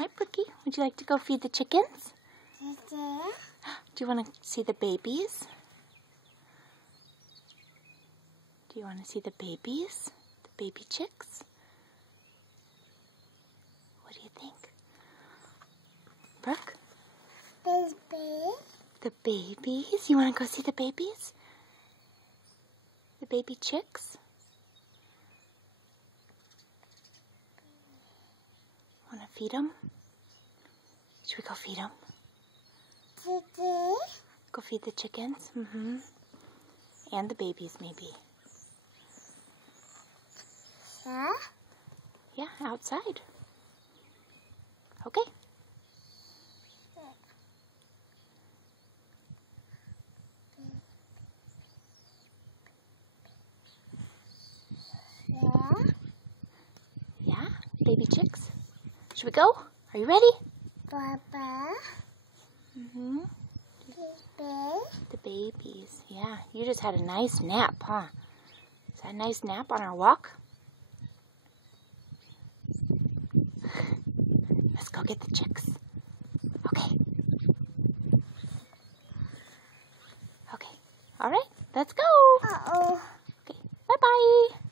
Hi, Brookie. Would you like to go feed the chickens? Yeah. Do you want to see the babies? Do you want to see the babies? The baby chicks? What do you think? Brooke? Baby. The babies? You want to go see the babies? The baby chicks? Want to feed them? Should we go feed them? Baby. Go feed the chickens? Mm-hmm. And the babies, maybe. Yeah. Yeah, outside. Okay. Yeah. Yeah, baby chicks. Should we go? Are you ready? Baba. Mm-hmm. Baby. The babies. Yeah, you just had a nice nap, huh? Is that a nice nap on our walk? Let's go get the chicks. Okay. Okay. All right, let's go. Uh-oh. Okay, bye-bye.